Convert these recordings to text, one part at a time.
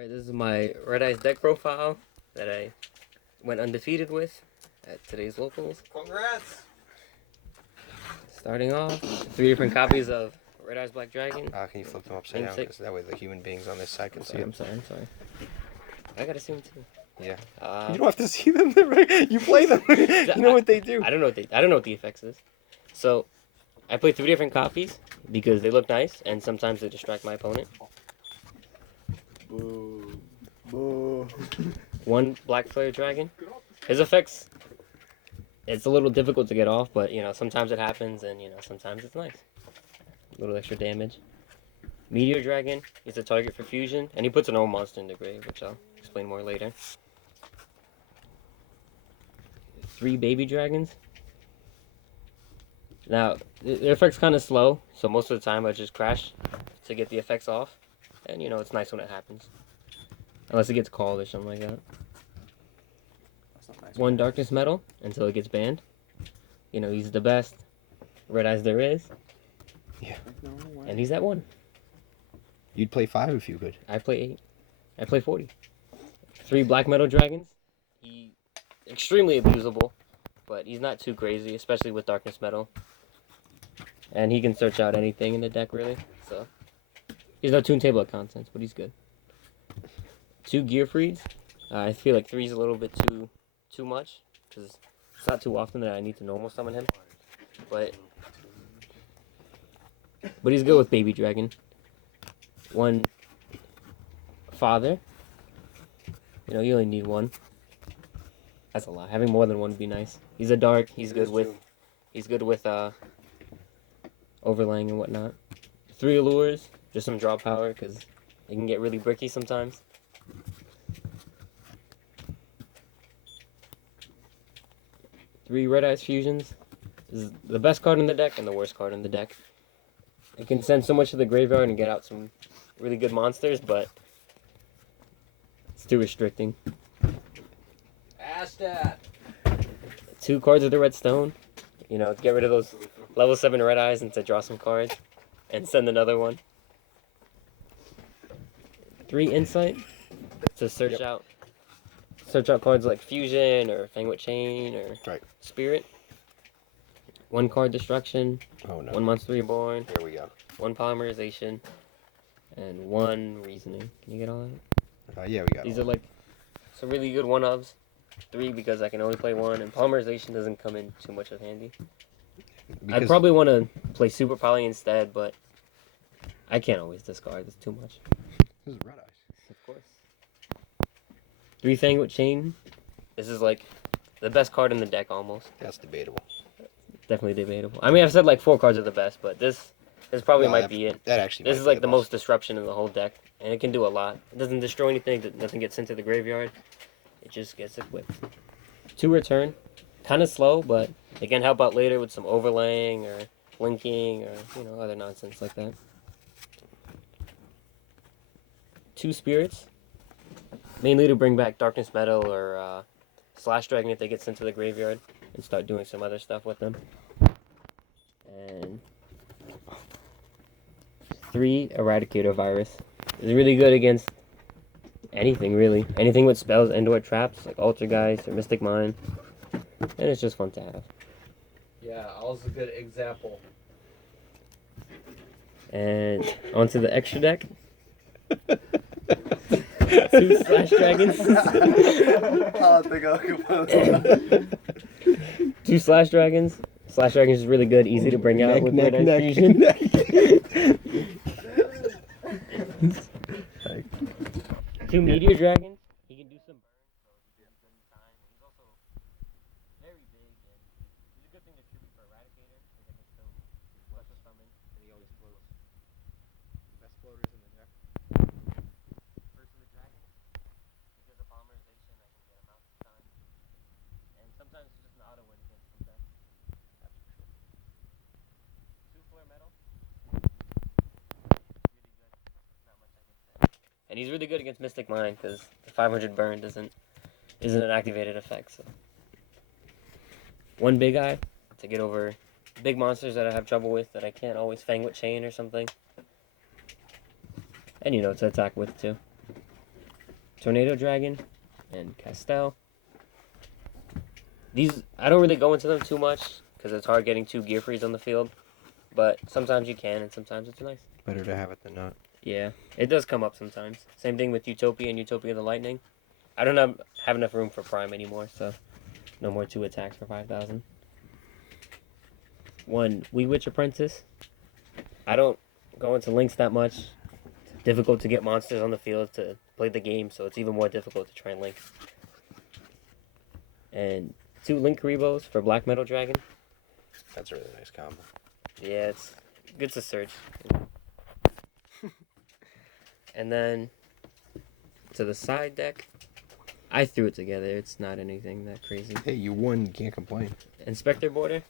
Alright, this is my Red Eyes deck profile that I went undefeated with at today's locals. Congrats! Starting off, 3 different copies of Red Eyes Black Dragon. Can you flip them upside down? Because that way the human beings on this side can see it. I'm sorry. I gotta see them too. Yeah. You don't have to see them. You play them. You know what they do. I don't know what the effects is. So, I play 3 different copies because they look nice and sometimes they distract my opponent. Boo. Boo. 1 Black Flare Dragon. His effects, it's a little difficult to get off, but sometimes it happens and sometimes it's nice. A little extra damage. Meteor Dragon is a target for fusion, and he puts an old monster in the grave, which I'll explain more later. 3 Baby Dragons. Now, the effect's kind of slow, so most of the time I just crash to get the effects off. And, it's nice when it happens. Unless it gets called or something like that. Nice. 1 Darkness Metal until it gets banned. He's the best Red Eyes there is. Yeah. And he's at 1. You'd play 5 if you could. I play 8. I play 40. 3 Black Metal Dragons. He extremely abusable, but he's not too crazy, especially with Darkness Metal. And he can search out anything in the deck, really. So he's no Toon Table of Contents, but he's good. 2 Gearfrieds. I feel like 3 is a little bit too much, because it's not too often that I need to normal summon him. But he's good with Baby Dragon. 1 Father. You only need 1. That's a lot. Having more than 1 would be nice. He's a dark. He's good with overlaying and whatnot. 3 Allures. Just some draw power because it can get really bricky sometimes. 3 Red Eyes Fusions. This is the best card in the deck and the worst card in the deck. It can send so much to the graveyard and get out some really good monsters, but it's too restricting. Ash that. 2 cards of the Red Stone. To get rid of those level 7 Red Eyes and to draw some cards and send another one. 3 Insight to search out cards like Fusion or Fang with Chain or Spirit. 1 card Destruction. Oh no. 1 Monster Reborn. Here we go. 1 Polymerization. And 1 Reasoning. Can you get all that? Yeah, we got These are like some really good 1-ofs. 3 because I can only play 1, and Polymerization doesn't come in too much of handy. I'd probably want to play Super Poly instead, but I can't always discard. It's too much. This is Red Eyes. Of course. 3 Fang with Chain. This is like the best card in the deck almost. That's debatable. Definitely debatable. I mean, I've said like 4 cards are the best, but this probably might be it. That actually. This is like the most disruption in the whole deck, and it can do a lot. It doesn't destroy anything. Nothing gets sent to the graveyard. It just gets equipped. 2 Return. Kind of slow, but it can help out later with some overlaying or linking or other nonsense like that. 2 Spirits. Mainly to bring back Darkness Metal or Slash Dragon if they get sent to the graveyard and start doing some other stuff with them. And 3 Eradicator Virus. It's really good against anything, really. Anything with spells and or traps, like Altergeist or Mystic Mine. And it's just fun to have. Yeah, also a good example. And onto the extra deck. 2 Slash Dragons. 2 Slash Dragons. Slash Dragons is really good, easy to bring out with Red Eyes Fusion. 2 Meteor Dragons. He can do some burn, so he can do good in time. He's also very big, and he's a good thing to tribute for Eradicator, because I can still special summon, and he always floats. Best floaters in the deck. First of the Dragon. Because of Polymerization, I can get him out in time. And sometimes it's just an auto win against some decks. 2 Flare Metal. Really good. Not much I can say. And he's really good against Mystic Mine because the 500 burn isn't an activated effect. So 1 Big Eye to get over big monsters that I have trouble with that I can't always Fang with Chain or something. And to attack with too. Tornado Dragon, and Castel. These, I don't really go into them too much because it's hard getting 2 Gear Frees on the field. But sometimes you can, and sometimes it's nice. Better to have it than not. Yeah, it does come up sometimes. Same thing with Utopia and Utopia the Lightning. I don't have enough room for Prime anymore, so no more 2 attacks for 5,000. 1 Wee Witch Apprentice. I don't go into links that much. It's difficult to get monsters on the field to play the game, so it's even more difficult to try and link. And 2 Link Rebos for Black Metal Dragon. That's a really nice combo. Yeah, it's good to search. And then to the side deck, I threw it together. It's not anything that crazy. Hey, you won. You can't complain. Inspector Border.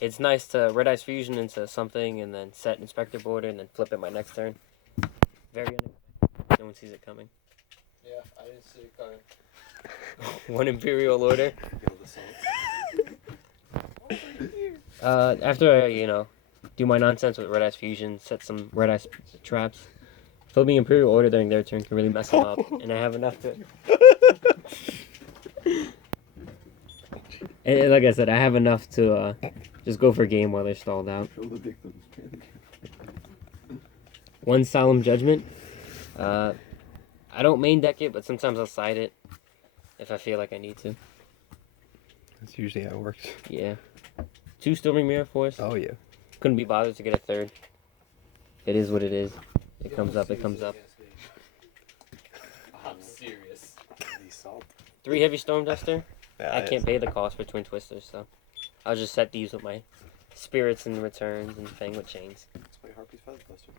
It's nice to Red Eyes Fusion into something and then set Inspector Border and then flip it my next turn. Very unexpected. No one sees it coming. Yeah, I didn't see it coming. 1 Imperial Order. After I, do my nonsense with Red Eyes Fusion, set some Red Eyes traps. Flipping Imperial Order during their turn can really mess them up, and I have enough to. And like I said, I have enough to just go for game while they're stalled out. 1 Solemn Judgment. I don't main deck it, but sometimes I'll side it if I feel like I need to. That's usually how it works. Yeah. 2 Storming Mirror Force. Oh, yeah. Couldn't be bothered to get a 3rd. It is what it is. It comes up, it comes up. I'm serious. 3 Heavy Storm Duster. Yeah, I can't pay the cost for Twin Twisters, so I'll just set these with my spirits and returns and thing with chains. Let's play Harpy's Feather Duster.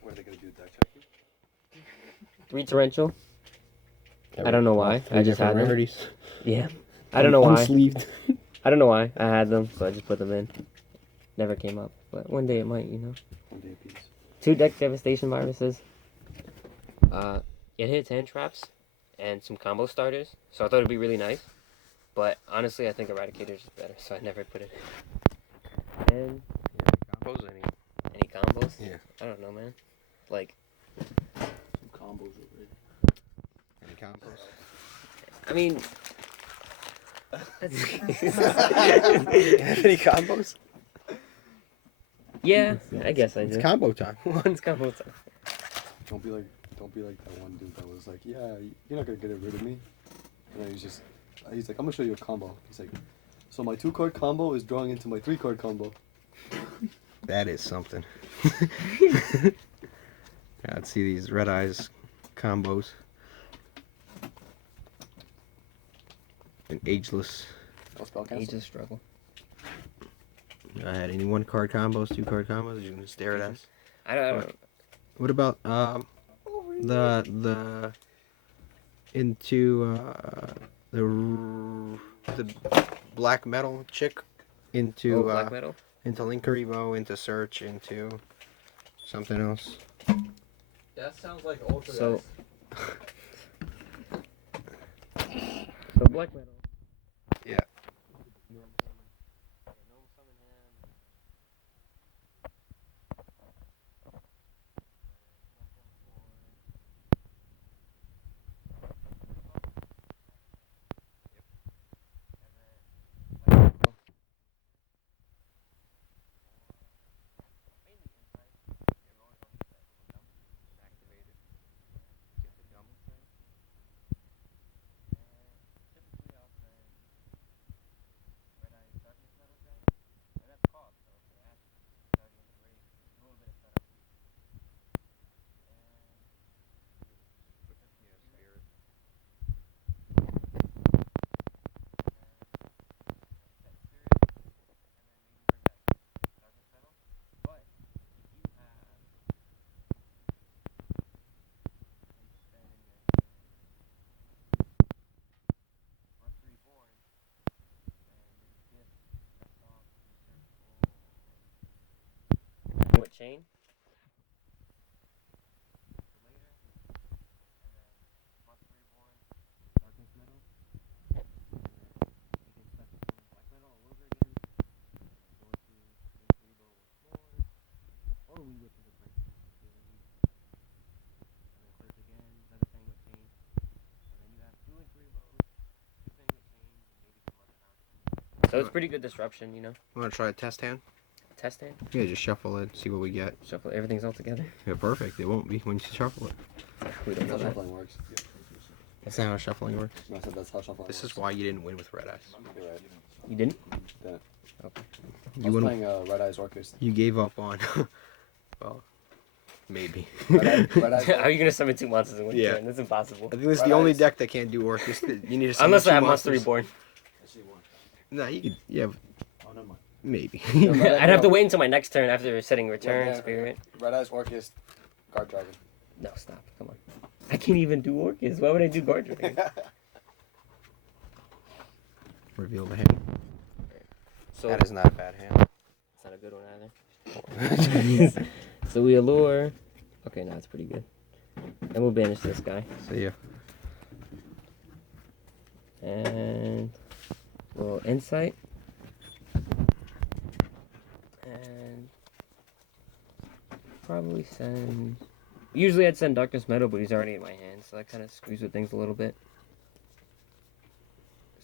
What are they gonna do? Deck check you? 3 Torrential. I don't know why. I just had them. rarities. Yeah. I don't know why. Unsleeved. I don't know why. I had them, so I just put them in. Never came up, but one day it might, One day a piece. 2 Deck Devastation Viruses. It hits hand traps and some combo starters, so I thought it'd be really nice. But honestly, I think Eradicator's is better, so I never put it in. And Combos, any combos? Yeah. I don't know, man. Like, Some combos over it. any combos? I mean, Any combos? yeah, I guess I It's do. combo time. One's combo time. Don't be like that one dude that was like, yeah, you're not gonna get rid of me. And then he's like, I'm gonna show you a combo. He's like, so my 2-card combo is drawing into my 3-card combo. That is something. Yeah, let's see these Red Eyes combos. An Ageless. I'll spell cancel. Ages struggle. I had any 1-card combos, 2-card combos. You're gonna stare at us. I don't. What about the into the black metal chick into Black Metal. into Linkaribo, into Search, into something else. That sounds like Ultra So- Dice. So Black Metal. Yeah. What chain? Or we whip the price. And then search again. So it's pretty good disruption, you know. Want to try a test hand? Test hand, Yeah, just shuffle it, see what we get. shuffle, everything's all together. Yeah, perfect. It won't be when you shuffle it. We don't That's know how that. shuffling works. That's not how shuffling works. No, I said that's how shuffling This works. is why you didn't win with red eyes. You're right. You didn't? Yeah. Okay. I You was wouldn't. playing Red Eyes Orchestra. You gave up on. Well, maybe. Red Eyes. How are you gonna summon 2 monsters in one Yeah. turn? That's impossible. I think this is Red the only Eyes. deck that can't do Orcus. You need to summon Unless I 2 have Monster monsters. Reborn. I see one. Nah, you could. Yeah, Oh, never mind. maybe. Yeah, Red Eyes- I'd have to wait until my next turn after setting Return, yeah. Spirit. Red Eyes Orchestra. Guard Dragon. No, stop. Come on. I can't even do Orcus. Why would I do Guard Dragon? Reveal the hand. So That is not a bad hand. it's not a good one either. So we allure. Okay, no, it's pretty good. And we'll banish this guy. See ya. And a little insight. And probably send. Usually I'd send Darkness Metal, but he's already in my hand, so that kind of screws with things a little bit.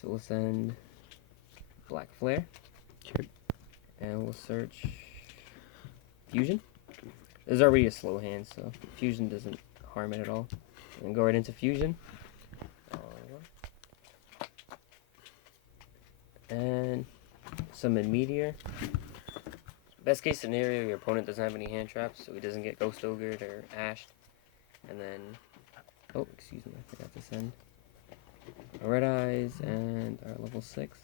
So we'll send Black Flare. Okay. And we'll search Fusion. There's already a slow hand, so Fusion doesn't harm it at all. And go right into Fusion. And summon Meteor. Best case scenario, your opponent doesn't have any hand traps, so he doesn't get Ghost Ogred or Ashed. And then, oh, excuse me, I forgot to send our Red Eyes and our level 6.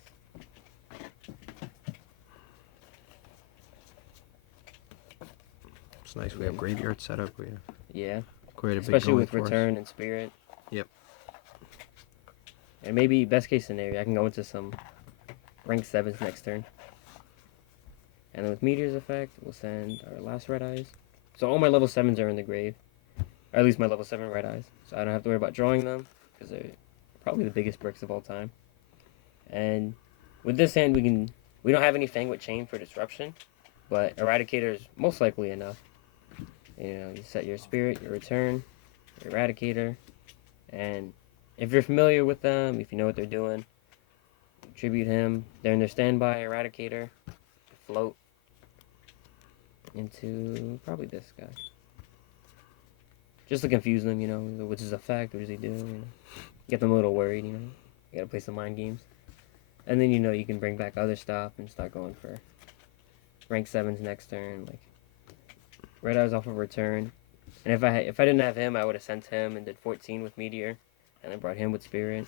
It's nice. We have graveyard set up. We have Yeah, quite a big especially going with for us. Return and Spirit. Yep. And maybe best case scenario, I can go into some rank 7s next turn. And then with Meteor's effect, we'll send our last Red Eyes. So all my level 7s are in the grave. Or at least my level 7 Red Eyes. So I don't have to worry about drawing them, because they're probably the biggest bricks of all time. And with this hand, we don't have any Fang with Chain for disruption, but Eradicator is most likely enough. You know, you set your Spirit, your Return, your Eradicator, and if you're familiar with them, if you know what they're doing, tribute him. They're in their standby, Eradicator, float into probably this guy. Just to confuse them, you know, which is a fact, what does he do, you know. Get them a little worried, you know. You gotta play some mind games. And then, you know, you can bring back other stuff and start going for rank 7s next turn, like Red Eyes off of Return. And if I didn't have him, I would have sent him and did 14 with Meteor, and then brought him with Spirit.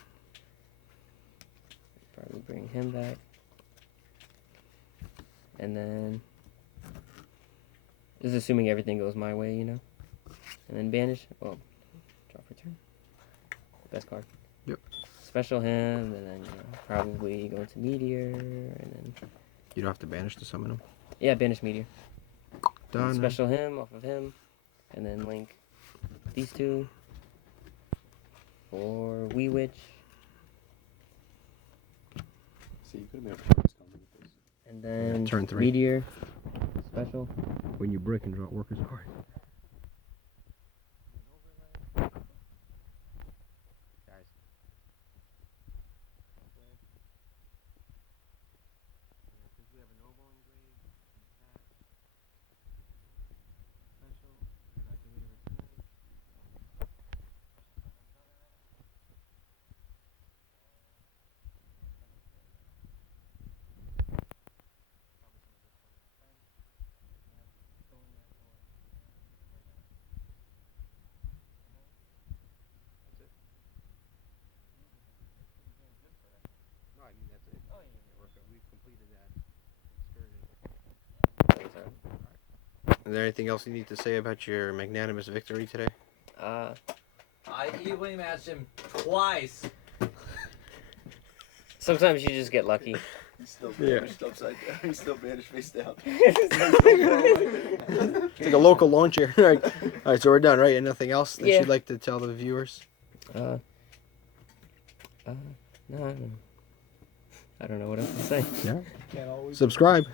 Probably bring him back. And then, this is assuming everything goes my way, you know. And then banish. Well, drop Return. Best card. Yep. Special him, and then, you know, probably go into Meteor, and then, You don't have to banish to summon him. yeah, banish Meteor. Done. Special him off of him, and then link these two for Wee Witch, See, you could have made a Orchis combo with this. and then Turn 3. Meteor special. When you brick and draw Orcus card. No, I mean that's it. Oh, yeah. We've completed that excursion. Is there anything else you need to say about your magnanimous victory today? I evenly matched him twice. Sometimes you just get lucky. He's still Yeah. banished upside down. He's still banished face down. It's like a local launcher. All right, so we're done, right? And nothing else that Yeah. you'd like to tell the viewers? No, I don't know. I don't know what else to say. Yeah. Can't always. Subscribe.